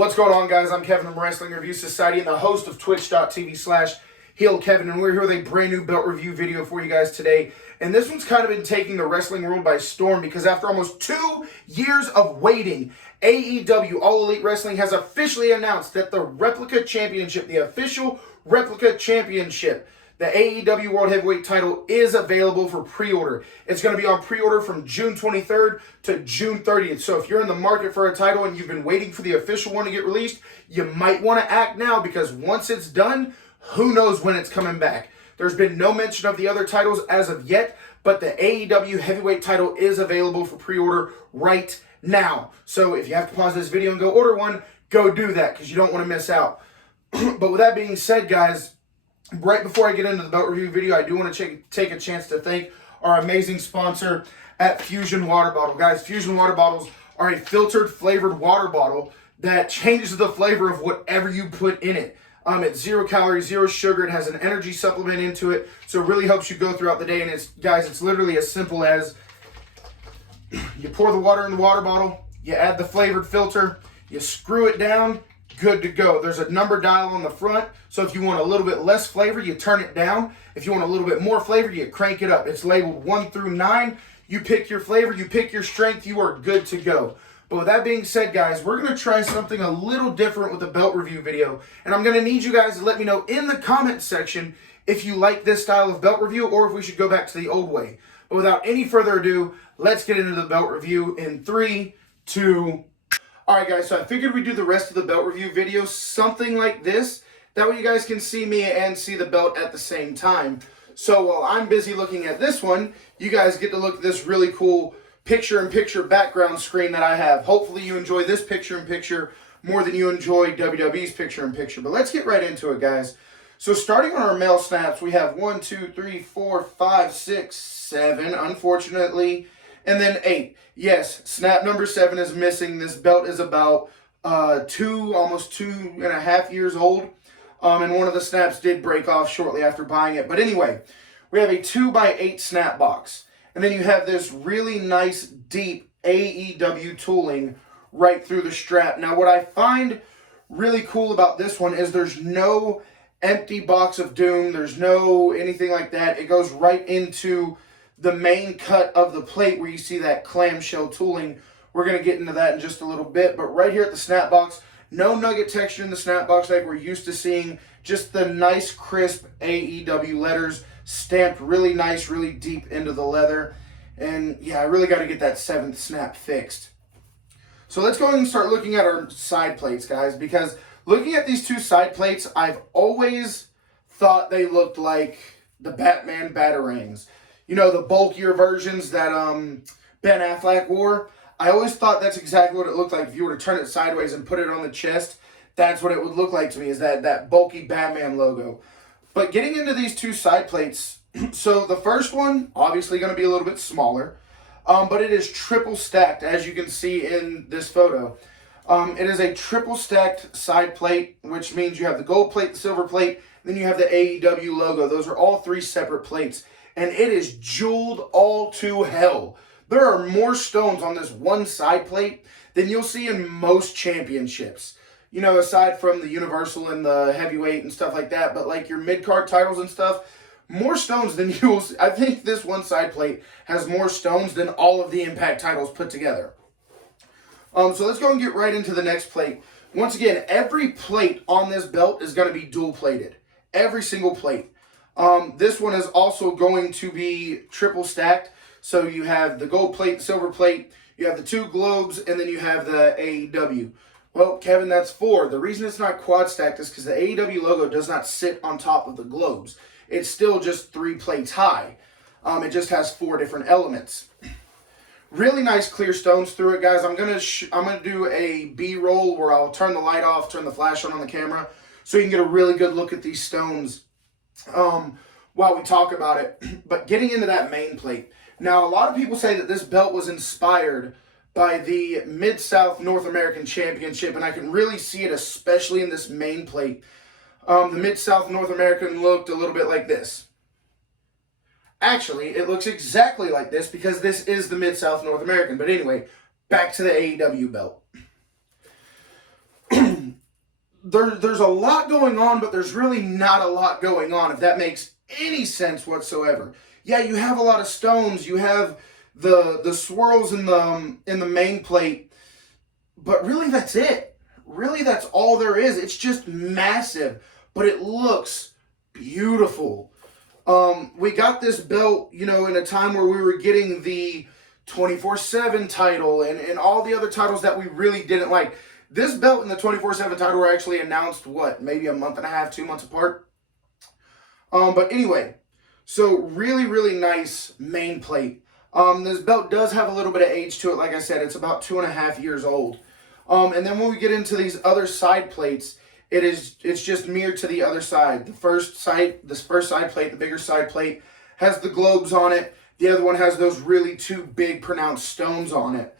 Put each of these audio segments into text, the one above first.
What's going on, guys? I'm Kevin from Wrestling Review Society and the host of twitch.tv/HeelKevin, and we're here with a brand new belt review video for you guys today. And this one's kind of been taking the wrestling world by storm because after almost 2 years of waiting, AEW, All Elite Wrestling, has officially announced that the Replica Championship, the official Replica Championship, the AEW World Heavyweight title, is available for pre-order. It's going to be on pre-order from June 23rd to June 30th. So if you're in the market for a title and you've been waiting for the official one to get released, you might want to act now because once it's done, who knows when it's coming back. There's been no mention of the other titles as of yet, but the AEW Heavyweight title is available for pre-order right now. So if you have to pause this video and go order one, go do that because you don't want to miss out. But with that being said, guys, right before I get into the belt review video, I do want to take a chance to thank our amazing sponsor at Fission Water Bottle. Guys, Fission Water Bottles are a filtered flavored water bottle that changes the flavor of whatever you put in it. It's 0 calories, 0 sugar. It has an energy supplement into it, so it really helps you go throughout the day. And it's literally as simple as you pour the water in the water bottle, you add the flavored filter, you screw it down, good to go. There's a number dial on the front, so if you want a little bit less flavor, you turn it down. If you want a little bit more flavor, you crank it up. It's labeled 1 through 9. You pick your flavor, you pick your strength, you are good to go. But with that being said, guys, we're going to try something a little different with the belt review video. And I'm going to need you guys to let me know in the comment section if you like this style of belt review or if we should go back to the old way. But without any further ado, let's get into the belt review in 3, 2, Alright guys, so I figured we'd do the rest of the belt review video something like this. That way you guys can see me and see the belt at the same time. So while I'm busy looking at this one, you guys get to look at this really cool picture-in-picture background screen that I have. Hopefully you enjoy this picture-in-picture more than you enjoy WWE's picture-in-picture. But let's get right into it, guys. So starting on our male snaps, we have 1, 2, 3, 4, 5, 6, 7, unfortunately, and then 8. Yes, snap number 7 is missing. This belt is about almost 2.5 years old. And one of the snaps did break off shortly after buying it. But anyway, we have a 2x8 snap box. And then you have this really nice, deep AEW tooling right through the strap. Now, what I find really cool about this one is there's no empty box of doom. There's no anything like that. It goes right into the main cut of the plate where you see that clamshell tooling. We're going to get into that in just a little bit. But right here at the snap box, no nugget texture in the snap box like we're used to seeing. Just the nice, crisp AEW letters stamped really nice, really deep into the leather. And yeah, I really got to get that 7th snap fixed. So let's go ahead and start looking at our side plates, guys. Because looking at these 2 side plates, I've always thought they looked like the Batman Batarangs. You know, the bulkier versions that Ben Affleck wore. I always thought that's exactly what it looked like. If you were to turn it sideways and put it on the chest, that's what it would look like to me, is that bulky Batman logo. But getting into these 2 side plates, so the first one, obviously going to be a little bit smaller, but it is triple stacked, as you can see in this photo. It is a triple stacked side plate, which means you have the gold plate, the silver plate, then you have the AEW logo. Those are all 3 separate plates. And it is jeweled all to hell. There are more stones on this one side plate than you'll see in most championships. You know, aside from the Universal and the Heavyweight and stuff like that. But like your mid-card titles and stuff, more stones than you'll see. I think this one side plate has more stones than all of the Impact titles put together. So let's go and get right into the next plate. Once again, every plate on this belt is going to be dual-plated. Every single plate. This one is also going to be triple stacked. So you have the gold plate, the silver plate, you have the 2 globes, and then you have the AEW. Well, Kevin, that's 4. The reason it's not quad stacked is because the AEW logo does not sit on top of the globes. It's still just 3 plates high. It just has 4 different elements. Really nice clear stones through it, guys. I'm gonna do a B-roll where I'll turn the light off, turn the flash on the camera, so you can get a really good look at these stones while we talk about it. But getting into that main plate. Now, a lot of people say that this belt was inspired by the Mid-South North American Championship, and I can really see it, especially in this main plate. The Mid-South North American looked a little bit like this. Actually, it looks exactly like this because this is the Mid-South North American. But anyway, back to the AEW belt. there's a lot going on, but there's really not a lot going on, if that makes any sense whatsoever. Yeah, you have a lot of stones. You have the swirls in the main plate, but really that's it. Really, that's all there is. It's just massive, but it looks beautiful. We got this belt, in a time where we were getting the 24/7 title and all the other titles that we really didn't like. This belt and the 24/7 title were actually announced, maybe a month and a half, 2 months apart. But anyway, so really, really nice main plate. This belt does have a little bit of age to it. Like I said, it's about 2.5 years old. And then when we get into these other side plates, it's just mirrored to the other side. This first side plate, the bigger side plate, has the globes on it. The other one has those really two big pronounced stones on it.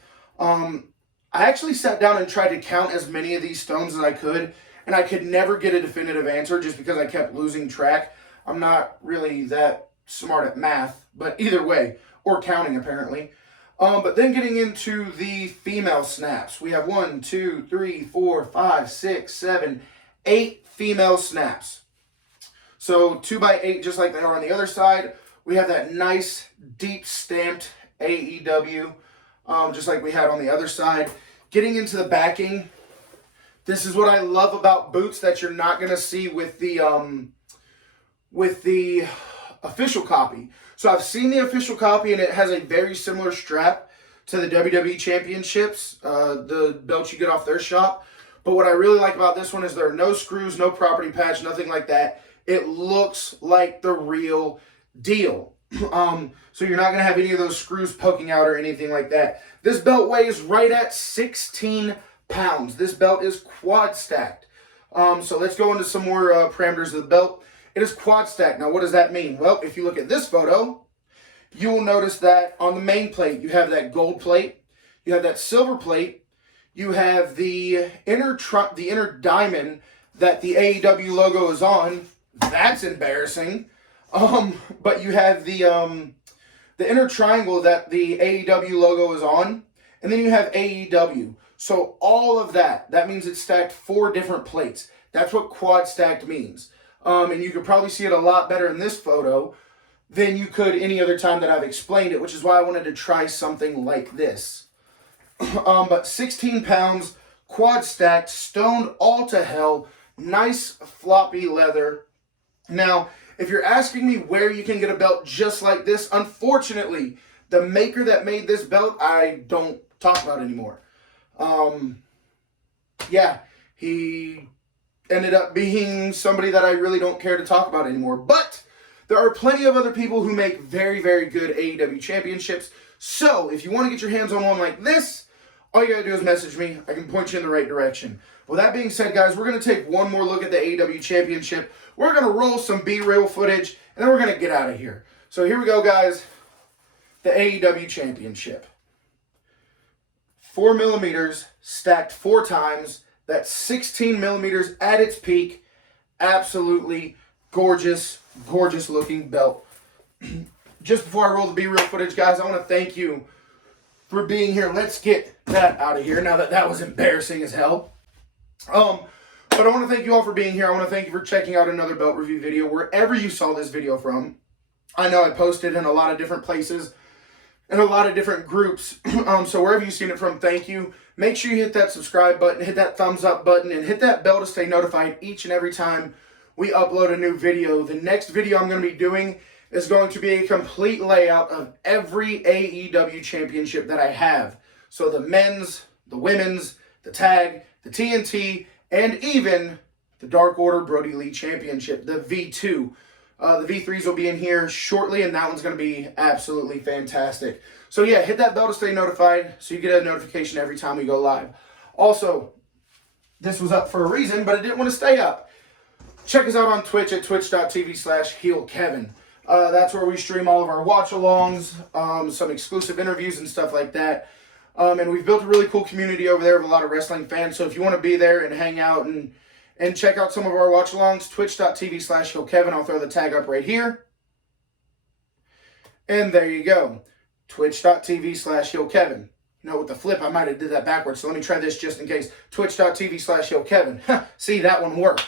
I actually sat down and tried to count as many of these stones as I could, and I could never get a definitive answer just because I kept losing track. I'm not really that smart at math, but either way, or counting apparently. But then getting into the female snaps, we have 1, 2, 3, 4, 5, 6, 7, 8 female snaps. So 2x8, just like they are on the other side. We have that nice deep stamped AEW, just like we had on the other side. Getting into the backing, this is what I love about boots that you're not going to see with the official copy. So I've seen the official copy, and it has a very similar strap to the WWE Championships, the belts you get off their shop. But what I really like about this one is there are no screws, no property patch, nothing like that. It looks like the real deal. So you're not going to have any of those screws poking out or anything like that. This belt weighs right at 16 pounds. This belt is quad stacked. So let's go into some more parameters of the belt. It is quad stacked. Now, what does that mean? Well, if you look at this photo, you will notice that on the main plate, you have that gold plate, you have that silver plate, you have the inner diamond that the AEW logo is on. That's embarrassing. But you have the inner triangle that the AEW logo is on, and then you have AEW. So all of that means it's stacked 4 different plates. That's what quad stacked means. And you could probably see it a lot better in this photo than you could any other time that I've explained it, which is why I wanted to try something like this. But 16 pounds, quad stacked, stoned all to hell, nice floppy leather. Now, if you're asking me where you can get a belt just like this, unfortunately, the maker that made this belt, I don't talk about anymore. Yeah, he ended up being somebody that I really don't care to talk about anymore. But there are plenty of other people who make very, very good AEW championships. So if you want to get your hands on one like this, all you got to do is message me. I can point you in the right direction. With that being said, guys, we're going to take one more look at the AEW championship. We're going to roll some B-reel footage, and then we're going to get out of here. So here we go, guys. The AEW championship. 4 millimeters, stacked 4 times. That's 16 millimeters at its peak. Absolutely gorgeous, gorgeous looking belt. Just before I roll the B-reel footage, guys, I want to thank you for being here. Let's get that out of here now that was embarrassing as hell. But I want to thank you all for being here. I want to thank you for checking out another belt review video wherever you saw this video from. I know I posted in a lot of different places and a lot of different groups. So wherever you've seen it from, thank you. Make sure you hit that subscribe button, hit that thumbs up button, and hit that bell to stay notified each and every time we upload a new video. The next video I'm going to be doing is going to be a complete layout of every AEW championship that I have. So the men's, the women's, the tag, the TNT, and even the Dark Order Brody Lee Championship, the V2. The V3s will be in here shortly, and that one's going to be absolutely fantastic. So yeah, hit that bell to stay notified so you get a notification every time we go live. Also, this was up for a reason, but I didn't want to stay up. Check us out on Twitch at twitch.tv/HeelKevin. That's where we stream all of our watch-alongs, some exclusive interviews and stuff like that. And we've built a really cool community over there of a lot of wrestling fans. So if you want to be there and hang out and check out some of our watch-alongs, twitch.tv/HeelKevin. I'll throw the tag up right here. And there you go. Twitch.tv/HeelKevin. You know, with the flip, I might have did that backwards. So let me try this just in case. Twitch.tv/HillKevin. See, that one worked.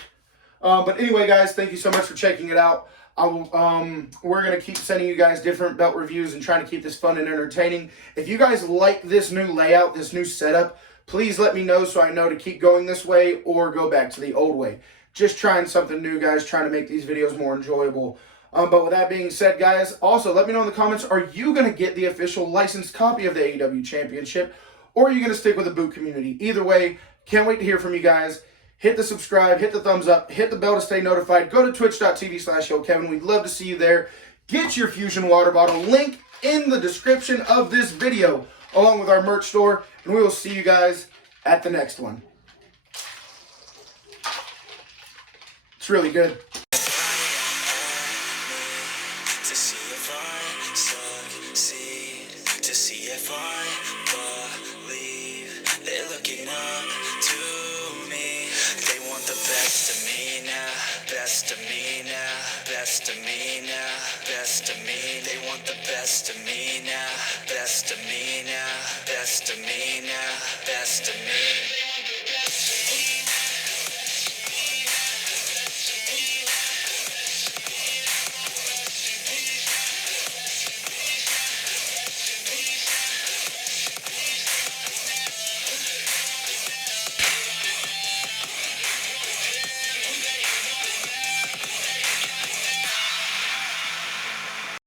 But anyway, guys, thank you so much for checking it out. We're going to keep sending you guys different belt reviews and trying to keep this fun and entertaining. If you guys like this new layout, this new setup, please let me know so I know to keep going this way or go back to the old way. Just trying something new, guys, trying to make these videos more enjoyable. But with that being said, guys, also let me know in the comments, are you going to get the official licensed copy of the AEW Championship, or are you going to stick with the boot community? Either way, can't wait to hear from you guys. Hit the subscribe, hit the thumbs up, hit the bell to stay notified. Go to twitch.tv/HillKevin. We'd love to see you there. Get your Fusion water bottle. Link in the description of this video, along with our merch store. And we will see you guys at the next one. It's really good. To see if I succeed, to see if I believe they're looking up to me. They want the best of me now, best of me now, best of me now, best of me. They want the best of me now.